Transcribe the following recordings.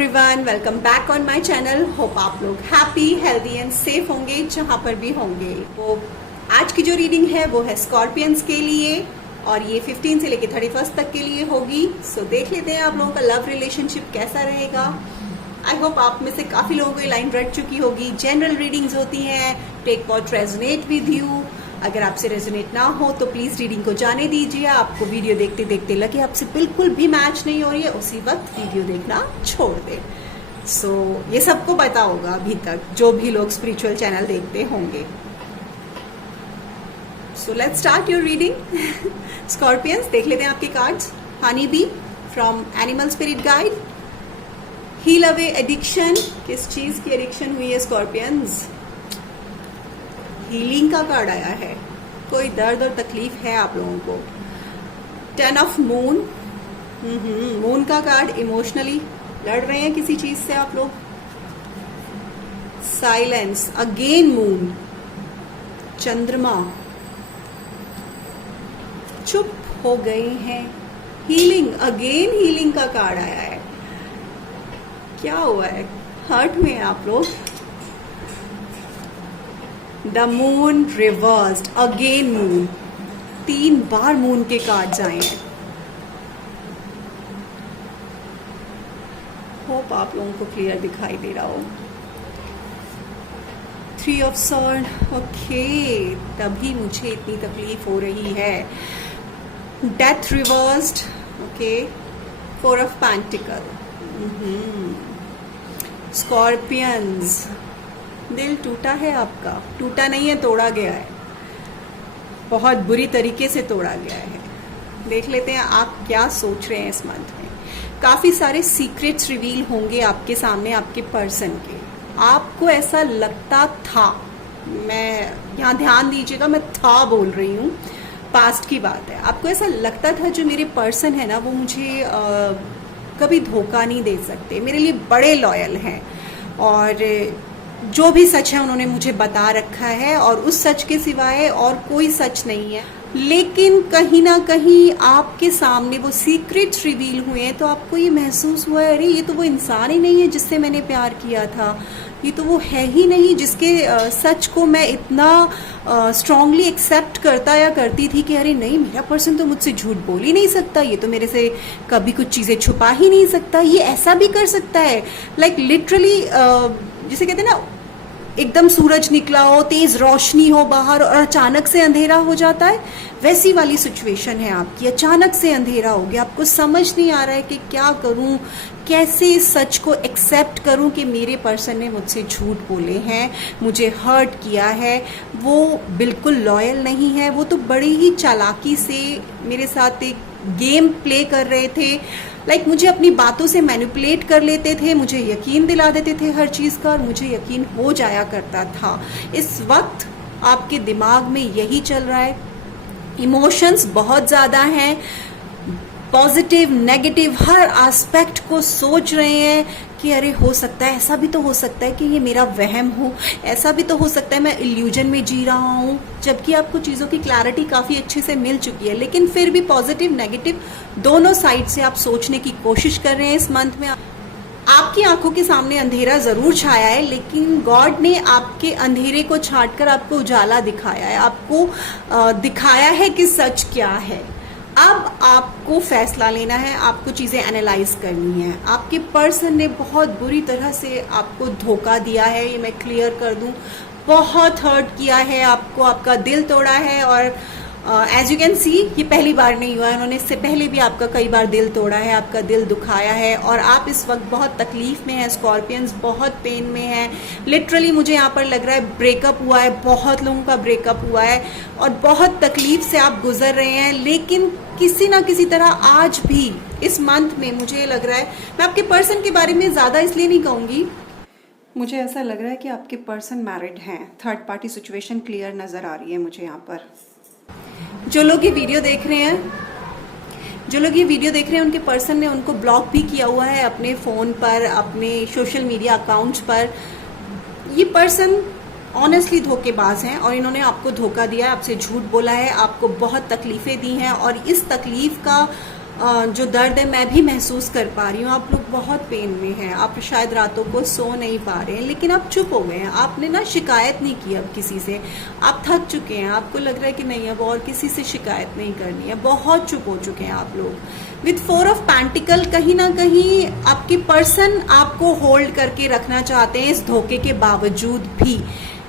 Everyone, welcome back on my channel. Hope आप लोग happy, healthy and safe होंगे जहां पर भी होंगे। तो आज की जो रीडिंग है वो है स्कॉर्पियंस के लिए और ये 15 से लेके 31 तक के लिए होगी। सो देख लेते हैं आप लोगों का लव रिलेशनशिप कैसा रहेगा। आई होप आप में से काफी लोगों को ये लाइन रट चुकी होगी। जनरल रीडिंग्स होती हैं, take what resonate with you. अगर आपसे रेजोनेट ना हो तो प्लीज रीडिंग को जाने दीजिए। आपको वीडियो देखते देखते लगे आपसे बिल्कुल भी मैच नहीं हो रही है, उसी वक्त वीडियो देखना छोड़ दे। सो ये सबको पता होगा अभी तक, जो भी लोग स्पिरिचुअल चैनल देखते होंगे। So let's start your reading. Scorpions, देख लेते हैं आपके cards. Honey bee from animal spirit guide. Heal away addiction, किस चीज की एडिक्शन हुई है स्कॉर्पियंस? हीलिंग का कार्ड आया है, कोई दर्द और तकलीफ है आप लोगों को। 10 ऑफ मून, मून का कार्ड, इमोशनली लड़ रहे हैं किसी चीज से आप लोग। साइलेंस, अगेन मून, चंद्रमा, चुप हो गए हैं। हीलिंग, अगेन हीलिंग का कार्ड आया है। क्या हुआ है? हर्ट हुए हैं आप लोग। The moon reversed, again moon, 3 bar moon के कार्ड्स आए हैं। होप आप लोगों को क्लियर दिखाई दे रहा हो। 3 ऑफ स्वॉर्ड, ओके, तभी मुझे इतनी तकलीफ हो रही है। Death reversed, okay. 4 of pentacle. Scorpions, दिल टूटा है आपका। टूटा नहीं है, तोड़ा गया है, बहुत बुरी तरीके से तोड़ा गया है। देख लेते हैं आप क्या सोच रहे हैं इस मंथ में। काफी सारे सीक्रेट्स रिवील होंगे आपके सामने, आपके पर्सन के। आपको ऐसा लगता था, मैं यहाँ ध्यान दीजिएगा, मैं था बोल रही हूँ, पास्ट की बात है। आपको ऐसा लगता था जो मेरे पर्सन है ना, वो मुझे कभी धोखा नहीं दे सकते, मेरे लिए बड़े लॉयल हैं और जो भी सच है उन्होंने मुझे बता रखा है और उस सच के सिवाय और कोई सच नहीं है। लेकिन कहीं ना कहीं आपके सामने वो सीक्रेट्स रिवील हुए हैं तो आपको ये महसूस हुआ है, अरे ये तो वो इंसान ही नहीं है जिससे मैंने प्यार किया था, ये तो वो है ही नहीं जिसके सच को मैं इतना स्ट्रांगली एक्सेप्ट करता या करती थी कि अरे नहीं, मेरा पर्सन तो मुझसे झूठ बोल ही नहीं सकता, ये तो मेरे से कभी कुछ चीज़ें छुपा ही नहीं सकता, ये ऐसा भी कर सकता है। लाइक लिटरली जिसे कहते हैं ना, एकदम सूरज निकला हो, तेज रोशनी हो बाहर और अचानक से अंधेरा हो जाता है, वैसी वाली सिचुएशन है आपकी। अचानक से अंधेरा हो गया, आपको समझ नहीं आ रहा है कि क्या करूं, कैसे इस सच को एक्सेप्ट करूं कि मेरे पर्सन ने मुझसे झूठ बोले हैं, मुझे हर्ट किया है, वो बिल्कुल लॉयल नहीं है, वो तो बड़ी ही चालाकी से मेरे साथ एक गेम प्ले कर रहे थे। लाइक मुझे अपनी बातों से मैनिपुलेट कर लेते थे, मुझे यकीन दिला देते थे हर चीज़ का और मुझे यकीन हो जाया करता था। इस वक्त आपके दिमाग में यही चल रहा है। इमोशंस बहुत ज़्यादा हैं, पॉजिटिव नेगेटिव हर एस्पेक्ट को सोच रहे हैं कि अरे हो सकता है, ऐसा भी तो हो सकता है कि ये मेरा वहम हो, ऐसा भी तो हो सकता है मैं इल्यूजन में जी रहा हूँ। जबकि आपको चीज़ों की क्लैरिटी काफ़ी अच्छे से मिल चुकी है, लेकिन फिर भी पॉजिटिव नेगेटिव दोनों साइड से आप सोचने की कोशिश कर रहे हैं। इस मंथ में आपकी आंखों के सामने अंधेरा जरूर छाया है, लेकिन गॉड ने आपके अंधेरे को छांटकर आपको उजाला दिखाया है, आपको दिखाया है कि सच क्या है। अब आपको फैसला लेना है, आपको चीज़ें एनालाइज करनी है। आपके पर्सन ने बहुत बुरी तरह से आपको धोखा दिया है, ये मैं क्लियर कर दूं, बहुत हर्ट किया है आपको, आपका दिल तोड़ा है। और एज यू कैन सी, ये पहली बार नहीं हुआ है, उन्होंने इससे पहले भी आपका कई बार दिल तोड़ा है, आपका दिल दुखाया है और आप इस वक्त बहुत तकलीफ में हैं। स्कॉर्पियंस बहुत पेन में हैं। लिटरली मुझे यहाँ पर लग रहा है ब्रेकअप हुआ है, बहुत लोगों का ब्रेकअप हुआ है और बहुत तकलीफ से आप गुजर रहे हैं। लेकिन किसी ना किसी तरह आज भी इस मंथ में मुझे लग रहा है, मैं आपके पर्सन के बारे में ज़्यादा इसलिए नहीं कहूँगी, मुझे ऐसा लग रहा है कि आपके पर्सन मैरिड हैं। थर्ड पार्टी सिचुएशन क्लियर नज़र आ रही है मुझे यहाँ पर। जो लोग ये वीडियो देख रहे हैं उनके पर्सन ने उनको ब्लॉक भी किया हुआ है अपने फ़ोन पर, अपने सोशल मीडिया अकाउंट्स पर। ये पर्सन ऑनेस्टली धोखेबाज हैं और इन्होंने आपको धोखा दिया है, आपसे झूठ बोला है, आपको बहुत तकलीफ़ें दी हैं और इस तकलीफ़ का जो दर्द है मैं भी महसूस कर पा रही हूँ। आप लोग बहुत पेन में हैं, आप शायद रातों को सो नहीं पा रहे हैं, लेकिन आप चुप हो गए हैं। आपने ना शिकायत नहीं की अब किसी से, आप थक चुके हैं, आपको लग रहा है कि नहीं अब और किसी से शिकायत नहीं करनी है, बहुत चुप हो चुके हैं आप लोग। विथ 4 ऑफ पेंटिकल, कहीं ना कहीं आपकी पर्सन आपको होल्ड करके रखना चाहते हैं इस धोखे के बावजूद भी,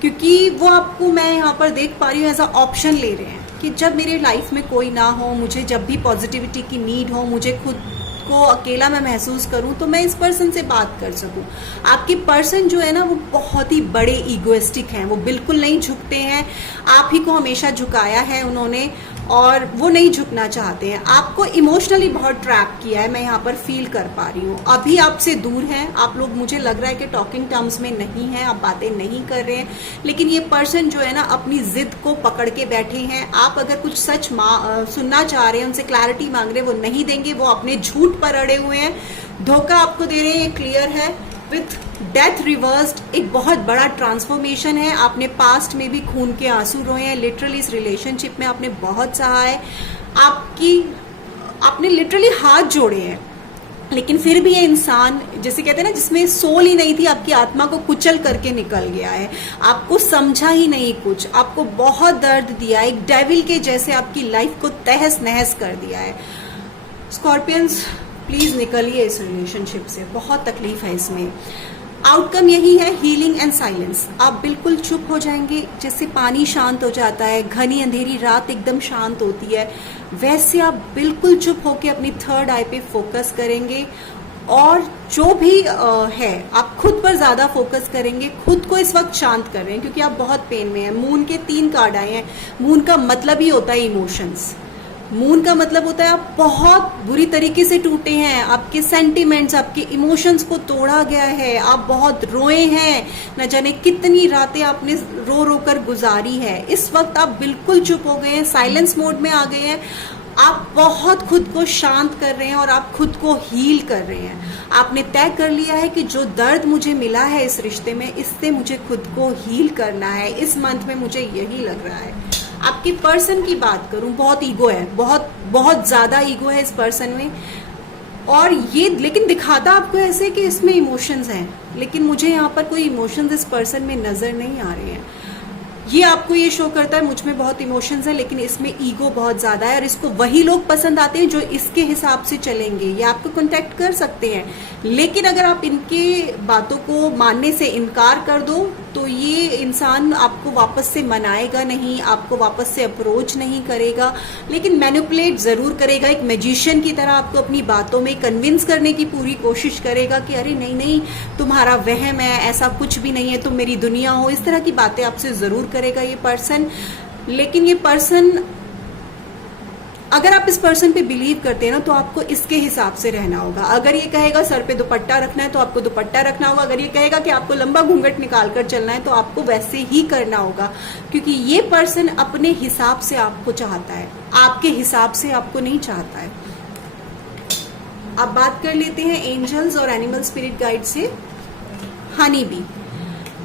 क्योंकि वो आपको मैं यहाँ पर देख पा रही हूँ एज अ ऑप्शन ले रहे हैं कि जब मेरे लाइफ में कोई ना हो, मुझे जब भी पॉजिटिविटी की नीड हो, मुझे खुद को अकेला मैं महसूस करूं, तो मैं इस पर्सन से बात कर सकूं। आपकी पर्सन जो है ना वो बहुत ही बड़े ईगोइस्टिक हैं, वो बिल्कुल नहीं झुकते हैं, आप ही को हमेशा झुकाया है उन्होंने और वो नहीं झुकना चाहते हैं। आपको इमोशनली बहुत ट्रैप किया है, मैं यहाँ पर फील कर पा रही हूँ। अभी आपसे दूर हैं आप लोग, मुझे लग रहा है कि टॉकिंग टर्म्स में नहीं है, आप बातें नहीं कर रहे हैं, लेकिन ये पर्सन जो है ना अपनी जिद को पकड़ के बैठे हैं। आप अगर कुछ सच सुनना चाह रहे हैं, उनसे क्लैरिटी मांग रहे हैं, वो नहीं देंगे, वो अपने झूठ पर अड़े हुए हैं, धोखा आपको दे रहे हैं, ये क्लियर है। विथ डेथ रिवर्स्ड एक बहुत बड़ा ट्रांसफॉर्मेशन है। आपने पास्ट में भी खून के आंसू रोए हैं, लिटरली इस रिलेशनशिप में आपने बहुत सहा है, आपने लिटरली हाथ जोड़े हैं, लेकिन फिर भी ये इंसान जैसे कहते हैं ना जिसमें सोल ही नहीं थी, आपकी आत्मा को कुचल करके निकल गया है, आपको समझा ही नहीं कुछ, आपको बहुत दर्द दिया, एक डेविल के जैसे आपकी लाइफ को तहस नहस कर दिया है। स्कॉर्पियंस प्लीज निकलिए इस रिलेशनशिप से, बहुत तकलीफ है इसमें। आउटकम यही है, हीलिंग एंड साइलेंस। आप बिल्कुल चुप हो जाएंगे, जैसे पानी शांत हो जाता है, घनी अंधेरी रात एकदम शांत होती है, वैसे आप बिल्कुल चुप होकर अपनी थर्ड आई पे फोकस करेंगे और जो भी है आप खुद पर ज्यादा फोकस करेंगे, खुद को इस वक्त शांत कर रहे हैं क्योंकि आप बहुत पेन में हैं। मून के 3 कार्ड आए हैं। मून का मतलब ही होता है इमोशंस, मून का मतलब होता है आप बहुत बुरी तरीके से टूटे हैं, आपके सेंटिमेंट्स, आपके इमोशंस को तोड़ा गया है, आप बहुत रोए हैं, न जाने कितनी रातें आपने रो रो कर गुजारी है। इस वक्त आप बिल्कुल चुप हो गए हैं, साइलेंस मोड में आ गए हैं, आप बहुत खुद को शांत कर रहे हैं और आप खुद को हील कर रहे हैं। आपने तय कर लिया है कि जो दर्द मुझे मिला है इस रिश्ते में, इससे मुझे खुद को हील करना है। इस मंथ में मुझे यही लग रहा है। आपके पर्सन की बात करूं, बहुत ईगो है, बहुत बहुत ज्यादा ईगो है इस पर्सन में, और ये लेकिन दिखाता आपको ऐसे कि इसमें इमोशंस हैं, लेकिन मुझे यहाँ पर कोई इमोशंस इस पर्सन में नजर नहीं आ रहे हैं। ये आपको ये शो करता है मुझ में बहुत इमोशंस है, लेकिन इसमें ईगो बहुत ज्यादा है और इसको वही लोग पसंद आते हैं जो इसके हिसाब से चलेंगे। ये आपको कांटेक्ट कर सकते हैं, लेकिन अगर आप इनके बातों को मानने से इनकार कर दो तो ये इंसान आपको वापस से मनाएगा नहीं, आपको वापस से अप्रोच नहीं करेगा, लेकिन मैनिपुलेट जरूर करेगा। एक मैजिशियन की तरह आपको अपनी बातों में कन्विंस करने की पूरी कोशिश करेगा कि अरे नहीं नहीं तुम्हारा वहम है, ऐसा कुछ भी नहीं है, तुम मेरी दुनिया हो। इस तरह की बातें आपसे जरूर करेगा ये पर्सन। लेकिन ये पर्सन, अगर आप इस पर्सन पे बिलीव करते हैं ना तो आपको इसके हिसाब से रहना होगा। अगर ये कहेगा सर पे दुपट्टा रखना है तो आपको दुपट्टा रखना होगा, अगर ये कहेगा कि आपको लंबा घूंघट निकाल कर चलना है तो आपको वैसे ही करना होगा, क्योंकि ये पर्सन अपने हिसाब से आपको चाहता है, आपके हिसाब से आपको नहीं चाहता है। अब बात कर लेते हैं एंजल्स और एनिमल स्पिरिट गाइड से। Honey bee,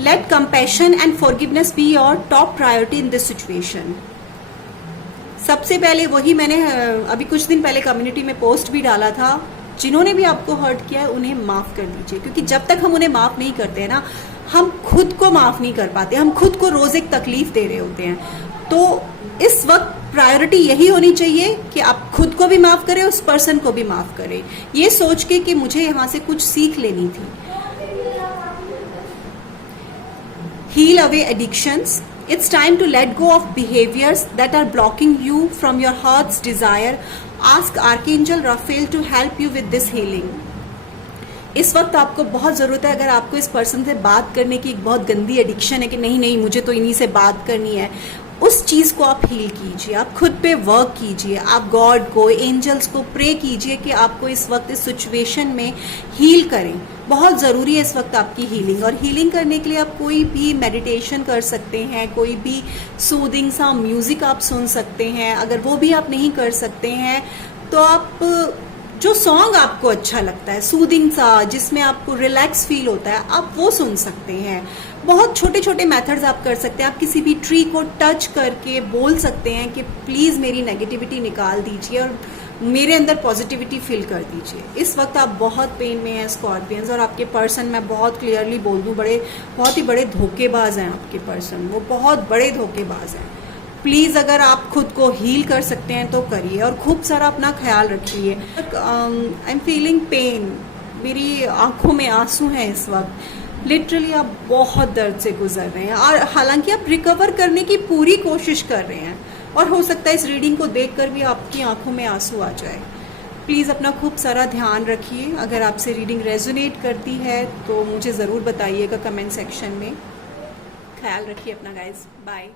let compassion and forgiveness be your top priority in this situation. सबसे पहले वही मैंने अभी कुछ दिन पहले कम्युनिटी में पोस्ट भी डाला था, जिन्होंने भी आपको हर्ट किया है उन्हें माफ कर दीजिए, क्योंकि जब तक हम उन्हें माफ नहीं करते हैं ना, हम खुद को माफ नहीं कर पाते, हम खुद को रोज एक तकलीफ दे रहे होते हैं। तो इस वक्त प्रायोरिटी यही होनी चाहिए कि आप खुद को भी माफ करें, उस पर्सन को भी माफ करें, ये सोच के कि मुझे यहां से कुछ सीख लेनी थी। Heal away addictions. It's time to let go of behaviors that are blocking you from your heart's desire. Ask Archangel Raphael to help you with this healing. इस वक्त आपको बहुत ज़रूरत है, अगर आपको इस पर्सन से बात करने की एक बहुत गंदी एडिक्शन है कि नहीं नहीं मुझे तो इन्हीं से बात करनी है, उस चीज़ को आप हील कीजिए, आप खुद पे वर्क कीजिए, आप गॉड को, एंजल्स को प्रे कीजिए कि आपको इस वक्त इस सिचुएशन में हील करें। बहुत ज़रूरी है इस वक्त आपकी हीलिंग, और हीलिंग करने के लिए आप कोई भी मेडिटेशन कर सकते हैं, कोई भी सूदिंग सा म्यूज़िक आप सुन सकते हैं। अगर वो भी आप नहीं कर सकते हैं तो आप जो सॉन्ग आपको अच्छा लगता है सूदिंग सा, जिसमें आपको रिलैक्स फील होता है, आप वो सुन सकते हैं। बहुत छोटे छोटे मेथड्स आप कर सकते हैं। आप किसी भी ट्री को टच करके बोल सकते हैं कि प्लीज़ मेरी नेगेटिविटी निकाल दीजिए और मेरे अंदर पॉजिटिविटी फील कर दीजिए। इस वक्त आप बहुत पेन में हैं स्कॉर्पियंस, और आपके पर्सन, मैं बहुत क्लियरली बोल दूं, बहुत ही बड़े धोखेबाज हैं आपके पर्सन, वो बहुत बड़े धोखेबाज हैं। प्लीज़ अगर आप खुद को हील कर सकते हैं तो करिए और खूब सारा अपना ख्याल रखिए। आई एम फीलिंग पेन, मेरी आंखों में आंसू हैं इस वक्त। लिटरली आप बहुत दर्द से गुजर रहे हैं, और हालांकि आप रिकवर करने की पूरी कोशिश कर रहे हैं, और हो सकता है इस रीडिंग को देखकर भी आपकी आंखों में आंसू आ जाए। प्लीज़ अपना खूब सारा ध्यान रखिए। अगर आपसे रीडिंग रेजोनेट करती है तो मुझे ज़रूर बताइएगा कमेंट सेक्शन में। ख्याल रखिए अपना गाइज, बाय।